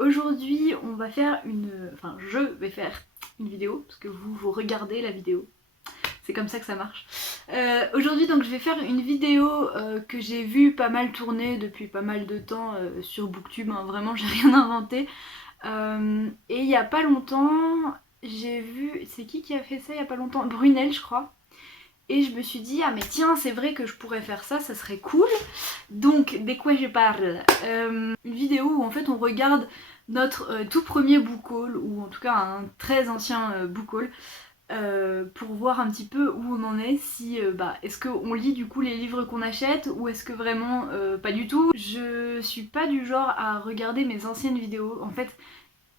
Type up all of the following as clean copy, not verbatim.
Aujourd'hui on va faire je vais faire une vidéo parce que vous regardez la vidéo. C'est comme ça que ça marche. Aujourd'hui donc je vais faire une vidéo que j'ai vu pas mal tourner depuis pas mal de temps sur Booktube, hein, vraiment j'ai rien inventé. Et il y a pas longtemps j'ai vu, c'est qui a fait ça il y a pas longtemps? Brunel je crois. Et je me suis dit, ah mais tiens, c'est vrai que je pourrais faire ça, ça serait cool. Donc, de quoi je parle? Une vidéo où en fait on regarde notre tout premier book haul, ou en tout cas un très ancien book haul, pour voir un petit peu où on en est, si est-ce qu'on lit du coup les livres qu'on achète, ou est-ce que vraiment pas du tout. Je suis pas du genre à regarder mes anciennes vidéos. En fait,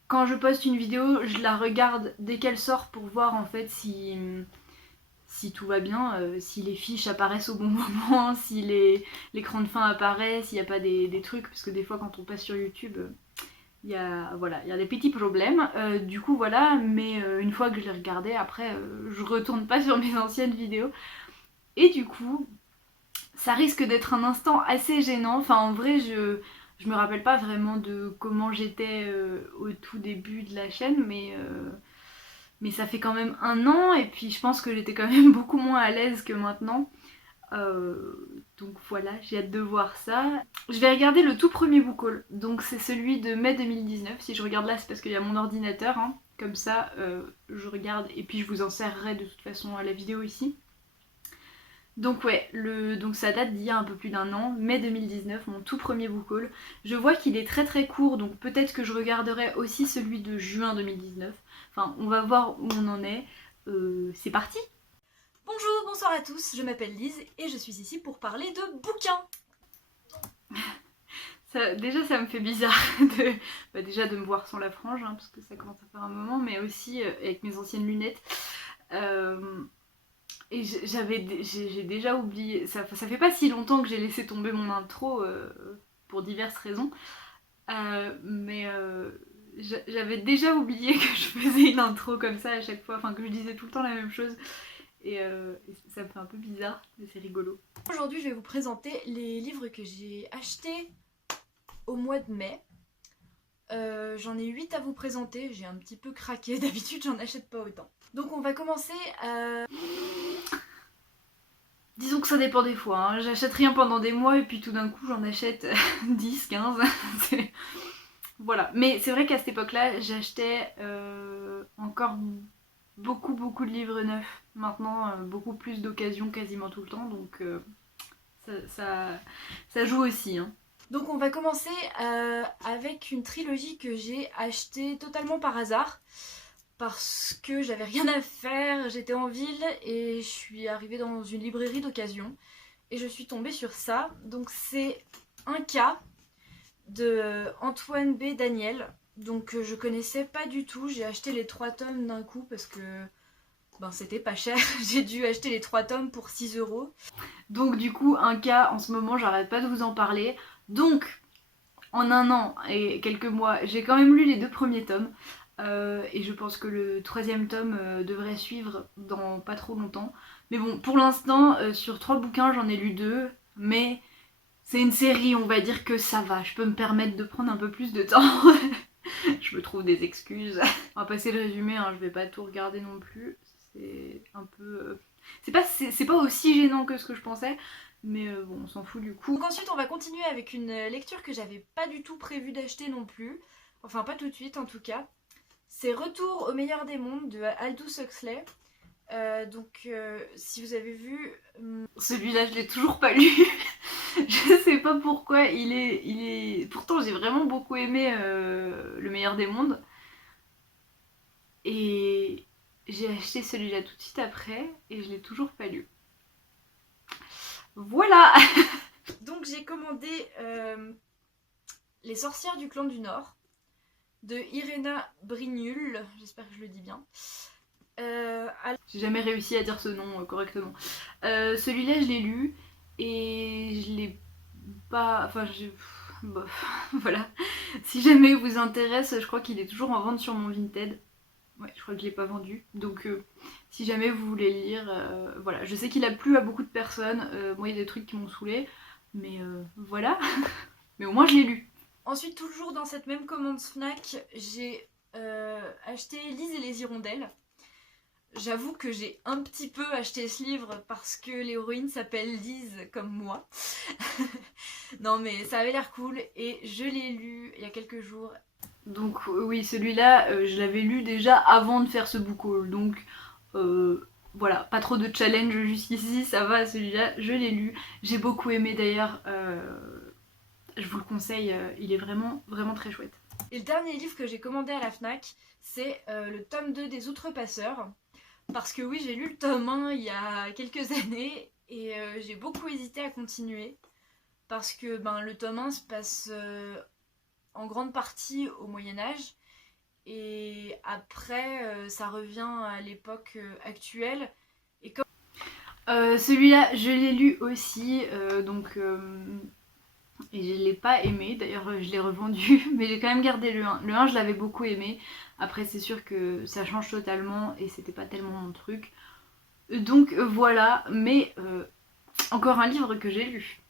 quand je poste une vidéo, je la regarde dès qu'elle sort pour voir en fait si tout va bien, si les fiches apparaissent au bon moment, si l'écran de fin apparaît, s'il n'y a pas des trucs, parce que des fois quand on passe sur YouTube, il y a des petits problèmes. Du coup voilà, mais une fois que je l'ai regardé, après je retourne pas sur mes anciennes vidéos. Et du coup, ça risque d'être un instant assez gênant. Enfin en vrai, je me rappelle pas vraiment de comment j'étais au tout début de la chaîne, mais ça fait quand même un an et puis je pense que j'étais quand même beaucoup moins à l'aise que maintenant. Donc voilà, j'ai hâte de voir ça. Je vais regarder le tout premier book haul, donc c'est celui de mai 2019. Si je regarde là, c'est parce qu'il y a mon ordinateur, hein. Comme ça je regarde et puis je vous en serrerai de toute façon à la vidéo ici. Donc ouais, donc ça date d'il y a un peu plus d'un an, mai 2019, mon tout premier book haul. Je vois qu'il est très très court, donc peut-être que je regarderai aussi celui de juin 2019. Enfin, on va voir où on en est. C'est parti! Bonjour, bonsoir à tous, je m'appelle Lise et je suis ici pour parler de bouquins. Déjà ça me fait bizarre déjà de me voir sans la frange, hein, parce que ça commence à faire un moment, mais aussi avec mes anciennes lunettes. Et j'ai déjà oublié, ça fait pas si longtemps que j'ai laissé tomber mon intro pour diverses raisons, mais j'avais déjà oublié que je faisais une intro comme ça à chaque fois, enfin que je disais tout le temps la même chose, et ça me fait un peu bizarre, mais c'est rigolo. Aujourd'hui je vais vous présenter les livres que j'ai achetés au mois de mai. J'en ai 8 à vous présenter, j'ai un petit peu craqué, d'habitude j'en achète pas autant. Donc on va commencer Disons que ça dépend des fois, hein. J'achète rien pendant des mois et puis tout d'un coup j'en achète 10, 15. Voilà, mais c'est vrai qu'à cette époque-là j'achetais encore beaucoup de livres neufs. Maintenant beaucoup plus d'occasions quasiment tout le temps, donc ça joue aussi, hein. Donc on va commencer avec une trilogie que j'ai achetée totalement par hasard. Parce que j'avais rien à faire, j'étais en ville et je suis arrivée dans une librairie d'occasion. Et je suis tombée sur ça. Donc c'est un cas de Antoine B. Daniel. Donc je connaissais pas du tout, j'ai acheté les 3 tomes d'un coup parce que c'était pas cher. J'ai dû acheter les 3 tomes pour 6 €. Donc du coup un cas en ce moment j'arrête pas de vous en parler. Donc en un an et quelques mois j'ai quand même lu les 2 premiers tomes. Et je pense que le 3e tome devrait suivre dans pas trop longtemps. Mais bon, pour l'instant, sur 3 bouquins, j'en ai lu 2. Mais c'est une série, on va dire que ça va. Je peux me permettre de prendre un peu plus de temps. Je me trouve des excuses. On va passer le résumé, hein, je vais pas tout regarder non plus. C'est un peu... C'est pas aussi gênant que ce que je pensais. Mais bon, on s'en fout du coup. Donc ensuite, on va continuer avec une lecture que j'avais pas du tout prévu d'acheter non plus. Enfin, pas tout de suite en tout cas. C'est Retour au meilleur des mondes de Aldous Huxley. Si vous avez vu... Celui-là, je l'ai toujours pas lu. Je sais pas pourquoi, Pourtant, j'ai vraiment beaucoup aimé Le meilleur des mondes. Et j'ai acheté celui-là tout de suite après, et je l'ai toujours pas lu. Voilà. Donc j'ai commandé Les sorcières du clan du Nord de Irena Brignul, j'espère que je le dis bien. J'ai jamais réussi à dire ce nom correctement. Celui-là, je l'ai lu et je l'ai pas. Enfin, voilà. Si jamais il vous intéresse, je crois qu'il est toujours en vente sur mon Vinted. Ouais, je crois que je l'ai pas vendu. Donc, si jamais vous voulez le lire, voilà. Je sais qu'il a plu à beaucoup de personnes. Moi, il y a des trucs qui m'ont saoulé. Mais voilà. Mais au moins, je l'ai lu. Ensuite, toujours dans cette même commande Fnac, j'ai acheté Lise et les hirondelles. J'avoue que j'ai un petit peu acheté ce livre parce que l'héroïne s'appelle Lise comme moi. Non mais ça avait l'air cool et je l'ai lu il y a quelques jours. Donc oui, celui-là, je l'avais lu déjà avant de faire ce book haul. Donc voilà, pas trop de challenge jusqu'ici, ça va, celui-là, je l'ai lu. J'ai beaucoup aimé d'ailleurs, je vous le conseille, il est vraiment, vraiment très chouette. Et le dernier livre que j'ai commandé à la Fnac, c'est le tome 2 des Outrepasseurs. Parce que oui, j'ai lu le tome 1 il y a quelques années et j'ai beaucoup hésité à continuer. Parce que le tome 1 se passe en grande partie au Moyen-Âge. Et après, ça revient à l'époque actuelle. Et comme... Celui-là, je l'ai lu aussi, et je l'ai pas aimé, d'ailleurs je l'ai revendu, mais j'ai quand même gardé le 1. Le 1 je l'avais beaucoup aimé, après c'est sûr que ça change totalement et c'était pas tellement mon truc. Donc voilà, mais encore un livre que j'ai lu.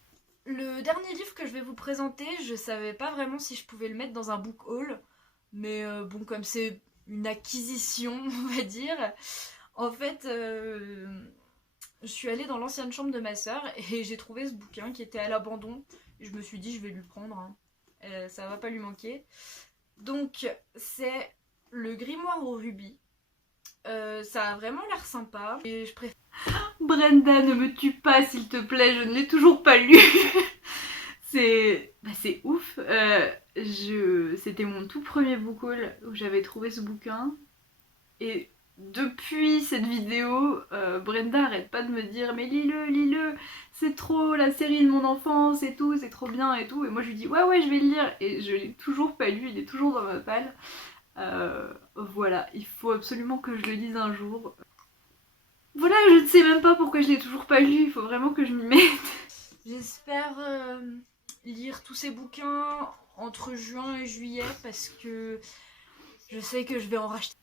Le dernier livre que je vais vous présenter, je savais pas vraiment si je pouvais le mettre dans un book haul, mais bon, comme c'est une acquisition, on va dire, en fait, je suis allée dans l'ancienne chambre de ma sœur et j'ai trouvé ce bouquin qui était à l'abandon. Je me suis dit, je vais lui prendre, hein. Ça va pas lui manquer. Donc, c'est le grimoire au rubis. Ça a vraiment l'air sympa. Et je préfère... Brenda, ne me tue pas s'il te plaît, je ne l'ai toujours pas lu. C'est ouf. C'était mon tout premier book haul où j'avais trouvé ce bouquin. Et depuis cette vidéo, Brenda arrête pas de me dire mais lis-le, c'est trop la série de mon enfance et tout, c'est trop bien et tout. Et moi je lui dis ouais je vais le lire et je l'ai toujours pas lu, il est toujours dans ma palle. Voilà, il faut absolument que je le lise un jour. Voilà, je ne sais même pas pourquoi je l'ai toujours pas lu, il faut vraiment que je m'y mette. J'espère lire tous ces bouquins entre juin et juillet parce que je sais que je vais en racheter.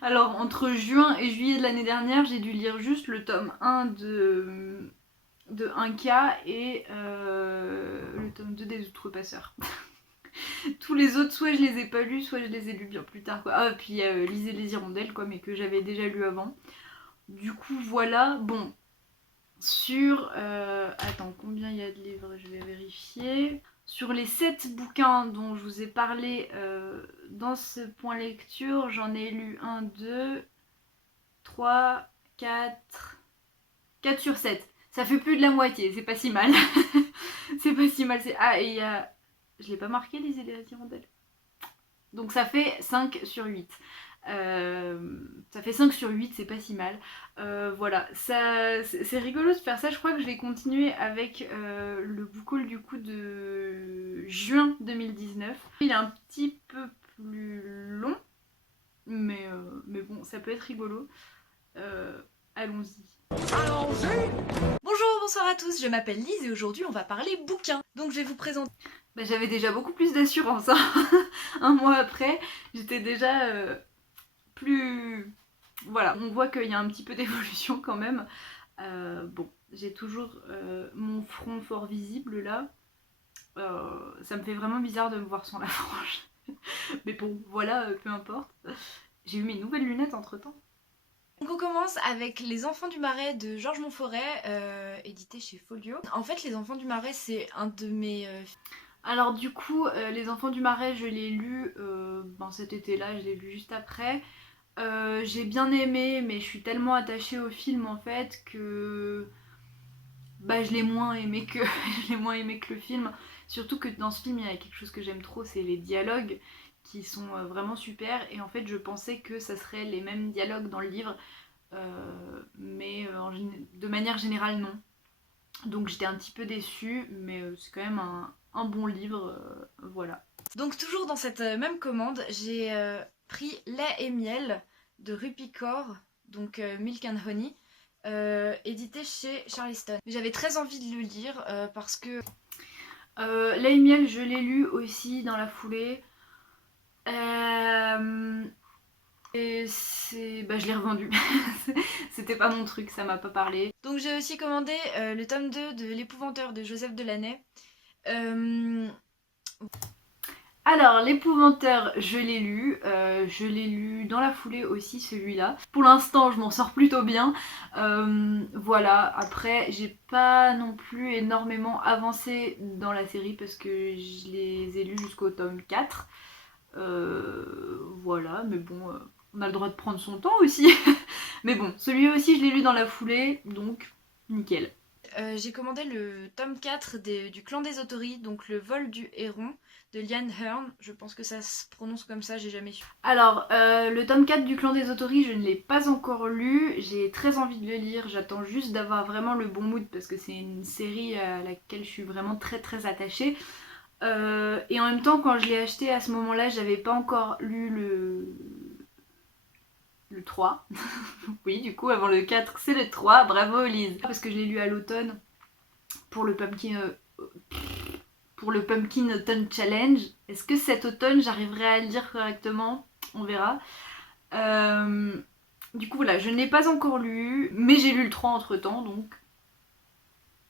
Alors entre juin et juillet de l'année dernière, j'ai dû lire juste le tome 1 de 1K et le tome 2 des Outrepasseurs. Tous les autres, soit je les ai pas lus, soit je les ai lus bien plus tard, quoi. Ah, puis Lisez les hirondelles, quoi, mais que j'avais déjà lu avant. Du coup, voilà. Bon, sur... attends, combien il y a de livres? Je vais vérifier. Sur les 7 bouquins dont je vous ai parlé dans ce point lecture, j'en ai lu 1, 2, 3, 4... 4 sur 7. Ça fait plus de la moitié, c'est pas si mal. C'est pas si mal. Ah, et il y a... Je l'ai pas marqué, les hirondelles. Donc ça fait 5 sur 8. Ça fait 5 sur 8, c'est pas si mal. Voilà, c'est rigolo de faire ça. Je crois que je vais continuer avec le book haul du coup de juin 2019. Il est un petit peu plus long, mais bon, ça peut être rigolo. Allons-y. Bonjour, bonsoir à tous, je m'appelle Lise et aujourd'hui on va parler bouquins. Donc je vais vous présenter... J'avais déjà beaucoup plus d'assurance, hein. Un mois après, j'étais déjà plus... Voilà, on voit qu'il y a un petit peu d'évolution quand même. Bon, j'ai toujours mon front fort visible là. Ça me fait vraiment bizarre de me voir sans la frange. Mais bon, voilà, peu importe. J'ai eu mes nouvelles lunettes entre temps. Donc on commence avec Les Enfants du Marais de Georges Montforet, édité chez Folio. En fait, Les Enfants du Marais, c'est un de mes... Alors du coup, Les Enfants du Marais, je l'ai lu cet été-là, je l'ai lu juste après. J'ai bien aimé, mais je suis tellement attachée au film en fait que je l'ai moins aimé que je l'ai moins aimé que le film. Surtout que dans ce film, il y a quelque chose que j'aime trop, c'est les dialogues qui sont vraiment super. Et en fait, je pensais que ça serait les mêmes dialogues dans le livre, mais de manière générale, non. Donc j'étais un petit peu déçue, mais c'est quand même un bon livre, voilà. Donc toujours dans cette même commande, j'ai pris Lait et miel de Rupicor, donc Milk and Honey, édité chez Charleston. J'avais très envie de le lire parce que... Lait et miel, je l'ai lu aussi dans la foulée. Et je l'ai revendu. C'était pas mon truc, ça m'a pas parlé. Donc j'ai aussi commandé le tome 2 de L'Épouvanteur de Joseph Delaney. Alors, l'épouvanteur, je l'ai lu dans la foulée aussi celui-là. Pour l'instant, je m'en sors plutôt bien. Voilà, après, j'ai pas non plus énormément avancé dans la série parce que je les ai lus jusqu'au tome 4. Voilà, mais bon, on a le droit de prendre son temps aussi. Mais bon, celui-là aussi, je l'ai lu dans la foulée, donc nickel. J'ai commandé le tome 4 du Clan des Autori, donc le vol du héron de Liane Hearn. Je pense que ça se prononce comme ça, j'ai jamais su. Alors, le tome 4 du Clan des Autori, je ne l'ai pas encore lu. J'ai très envie de le lire. J'attends juste d'avoir vraiment le bon mood parce que c'est une série à laquelle je suis vraiment très très attachée. Et en même temps, quand je l'ai acheté à ce moment-là, j'avais pas encore lu le 3. Oui, du coup, avant le 4, c'est le 3. Bravo, Lise. Parce que je l'ai lu à l'automne pour le Pumpkin Autumn Challenge. Est-ce que cet automne, j'arriverai à le lire correctement? On verra. Du coup, voilà, je ne l'ai pas encore lu, mais j'ai lu le 3 entre-temps, donc...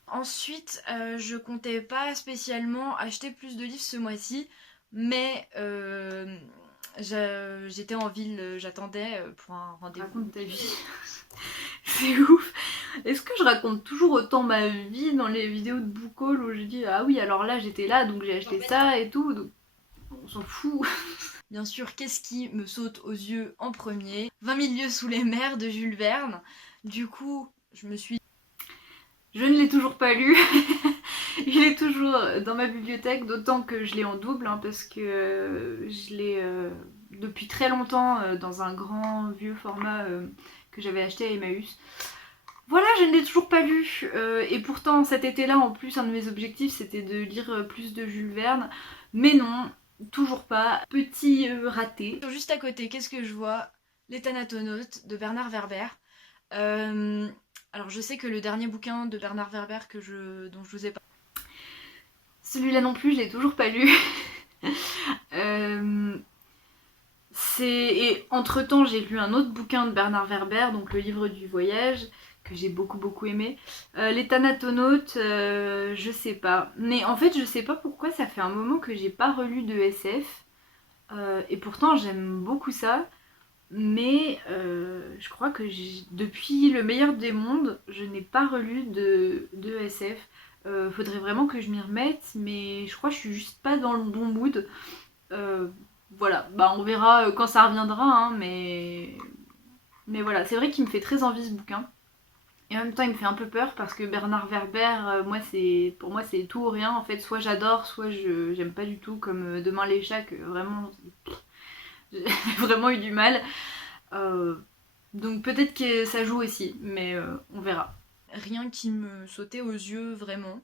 Ensuite, je comptais pas spécialement acheter plus de livres ce mois-ci, mais j'étais en ville, j'attendais pour un rendez-vous. Raconte ta vie. C'est ouf. Est-ce que je raconte toujours autant ma vie dans les vidéos de book haul où je dis ah oui alors là j'étais là donc j'ai acheté ça et tout, donc on s'en fout. Bien sûr, qu'est-ce qui me saute aux yeux en premier? 20 000 lieues sous les mers de Jules Verne. Du coup, je me suis... Je ne l'ai toujours pas lu. Il est toujours dans ma bibliothèque, d'autant que je l'ai en double, hein, parce que je l'ai depuis très longtemps dans un grand vieux format que j'avais acheté à Emmaüs. Voilà, je ne l'ai toujours pas lu. Et pourtant, cet été-là, en plus, un de mes objectifs, c'était de lire plus de Jules Verne. Mais non, toujours pas. Petit raté. Juste à côté, qu'est-ce que je vois? Les Thanatonautes de Bernard Werber. Alors je sais que le dernier bouquin de Bernard Werber dont je vous ai parlé... Celui-là non plus, je l'ai toujours pas lu. Et entre-temps, j'ai lu un autre bouquin de Bernard Werber, donc le livre du voyage, que j'ai beaucoup aimé. Les Thanatonautes, je sais pas. Mais en fait, je sais pas pourquoi, ça fait un moment que j'ai pas relu de SF. Et pourtant, j'aime beaucoup ça. Mais je crois que depuis Le Meilleur des Mondes, je n'ai pas relu de SF. Faudrait vraiment que je m'y remette, mais je crois que je suis juste pas dans le bon mood. Voilà, bah on verra quand ça reviendra, hein, mais voilà, c'est vrai qu'il me fait très envie ce bouquin. Et en même temps, il me fait un peu peur parce que Bernard Werber, pour moi, c'est tout ou rien. En fait, soit j'adore, soit j'aime pas du tout, comme Demain les chats, que vraiment, j'ai vraiment eu du mal. Donc peut-être que ça joue aussi, mais on verra. Rien qui me sautait aux yeux vraiment.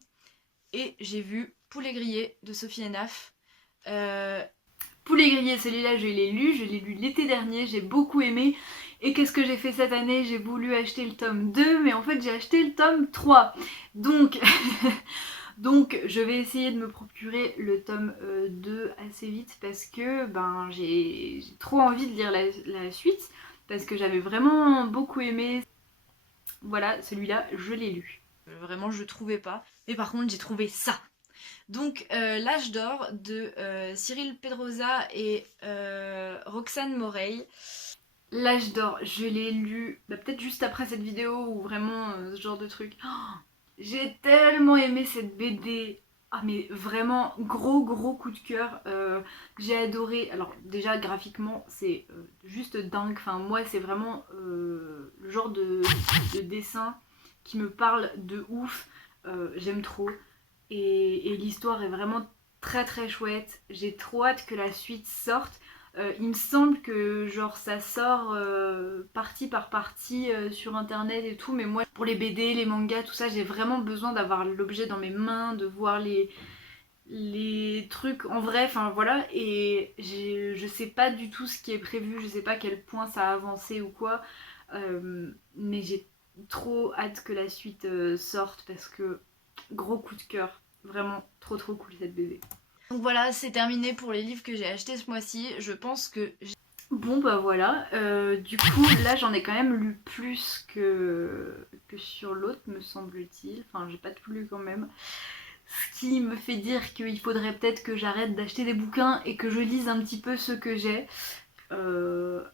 Et j'ai vu Poulet grillé de Sophie Enaf. Poulet grillé, celui-là je l'ai lu l'été dernier, j'ai beaucoup aimé. Et qu'est-ce que j'ai fait cette année? J'ai voulu acheter le tome 2, mais en fait j'ai acheté le tome 3. Donc, donc je vais essayer de me procurer le tome 2 assez vite parce que ben, j'ai trop envie de lire la suite. Parce que j'avais vraiment beaucoup aimé. Voilà, celui-là, je l'ai lu. Vraiment, je trouvais pas. Mais par contre, j'ai trouvé ça. Donc, L'âge d'or de Cyril Pedrosa et Roxane Morey. L'âge d'or, je l'ai lu peut-être juste après cette vidéo ou vraiment ce genre de truc. Oh, j'ai tellement aimé cette BD. Ah mais vraiment gros coup de cœur. J'ai adoré. Alors déjà graphiquement c'est juste dingue. Enfin moi c'est vraiment le genre de dessin qui me parle de ouf. J'aime trop. Et l'histoire est vraiment très chouette. J'ai trop hâte que la suite sorte. Il me semble que genre ça sort partie par partie sur internet et tout, mais moi pour les BD, les mangas, tout ça, j'ai vraiment besoin d'avoir l'objet dans mes mains, de voir les trucs en vrai, enfin voilà, et je sais pas du tout ce qui est prévu, je sais pas à quel point ça a avancé ou quoi, mais j'ai trop hâte que la suite sorte parce que gros coup de cœur, vraiment trop cool cette BD. Donc voilà, c'est terminé pour les livres que j'ai achetés ce mois-ci. Je pense que... Bon bah voilà, du coup là j'en ai quand même lu plus que sur l'autre me semble-t-il. Enfin j'ai pas tout lu quand même. Ce qui me fait dire qu'il faudrait peut-être que j'arrête d'acheter des bouquins et que je lise un petit peu ceux que j'ai.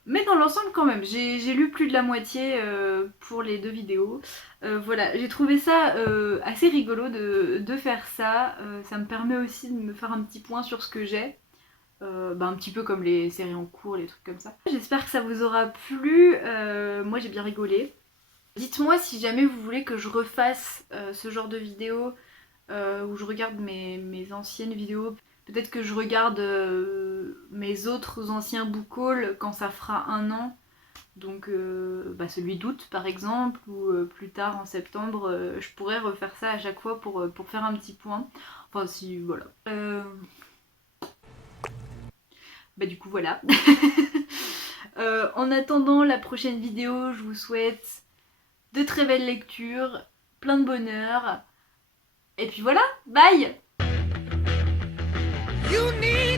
Mais dans l'ensemble quand même, j'ai lu plus de la moitié pour les 2 vidéos. Voilà, j'ai trouvé ça assez rigolo de faire ça. Ça me permet aussi de me faire un petit point sur ce que j'ai. Un petit peu comme les séries en cours, les trucs comme ça. J'espère que ça vous aura plu. Moi j'ai bien rigolé. Dites-moi si jamais vous voulez que je refasse ce genre de vidéo où je regarde mes anciennes vidéos. Peut-être que je regarde mes autres anciens book hauls quand ça fera 1 an. Donc celui d'août par exemple, ou plus tard en septembre, je pourrais refaire ça à chaque fois pour faire un petit point. Enfin si, voilà. Du coup voilà. En attendant la prochaine vidéo, je vous souhaite de très belles lectures, plein de bonheur. Et puis voilà, bye! You need